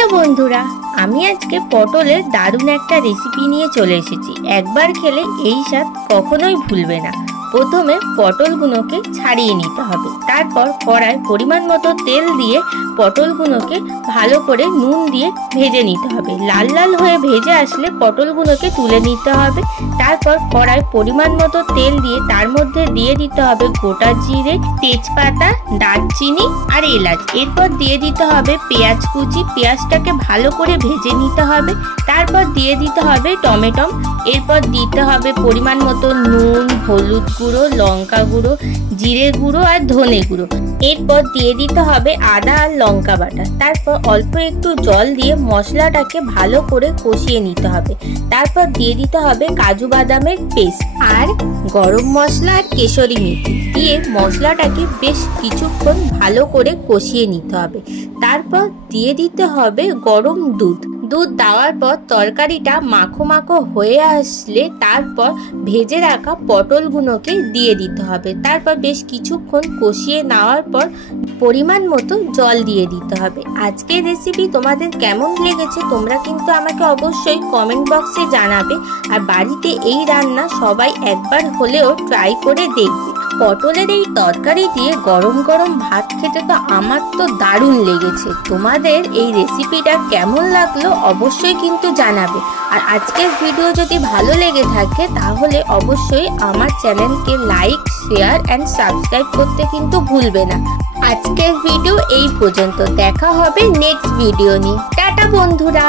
Hello বন্ধুরা, আমি আজকে পটলের দারুণ একটা রেসিপি নিয়ে চলে এসেছি। একবার খেলে এই স্বাদ কখনোই ভুলবে না। প্রথমে পটলগুলোকে ছাড়িয়ে নিতে হবে, তারপর কড়ায় পরিমাণ মতো তেল দিয়ে পটলগুলোকে ভালো করে নুন দিয়ে ভেজে নিতে হবে। লাল লাল হয়ে ভেজে আসলে পটলগুলোকে তুলে নিতে হবে। তারপর কড়ায় পরিমাণ মতো তেল দিয়ে তার মধ্যে দিয়ে দিতে হবে গোটা জিরে, তেজপাতা, দারচিনি আর এলাচ। এরপর দিয়ে দিতে হবে পেঁয়াজ কুচি। পেঁয়াজটাকে ভালো করে ভেজে নিতে হবে। তারপর দিয়ে দিতে হবে টমেটো। এরপর দিতে হবে পরিমাণ মতো নুন, হলুদ গুঁড়ো, লঙ্কা গুঁড়ো, জিরে গুঁড়ো আর ধনে গুঁড়ো। এরপর দিয়ে দিতে হবে আদা আর লঙ্কা বাটা। তারপর অল্প একটু জল দিয়ে মশলাটাকে ভালো করে কষিয়ে নিতে হবে। তারপর দিয়ে দিতে হবে কাজু বাদামের পেস্ট আর গরম মশলা আর কেশরি মেথি দিয়ে মশলাটাকে বেশ কিছুক্ষণ ভালো করে কষিয়ে নিতে হবে। তারপর দিয়ে দিতে হবে গরম দুধ। দুধ দেওয়ার পর তরকারিটা মাখো মাখো হয়ে আসলে তারপর ভেজে রাখা পটলগুলোকে দিয়ে দিতে হবে। তারপর বেশ কিছুক্ষণ কষিয়ে নেওয়ার পর পরিমাণ মতো জল দিয়ে দিতে হবে। আজকের রেসিপি তোমাদের কেমন লেগেছে তোমরা কিন্তু আমাকে অবশ্যই কমেন্ট বক্সে জানাবে। আর বাড়িতে এই রান্না সবাই একবার হলেও ট্রাই করে দেখবে। পটলের এই তরকারি দিয়ে গরম গরম ভাত খেতে তো আমার তো দারুণ লেগেছে। তোমাদের এই রেসিপিটা কেমন লাগলো অবশ্যই কিন্তু জানাবে। আর আজকের ভিডিও যদি ভালো লেগে থাকে তাহলে অবশ্যই আমার চ্যানেলকে লাইক, শেয়ার অ্যান্ড সাবস্ক্রাইব করতে কিন্তু ভুলবে না। আজকের ভিডিও এই পর্যন্ত, দেখা হবে নেক্সট ভিডিও নিয়ে। টাটা বন্ধুরা।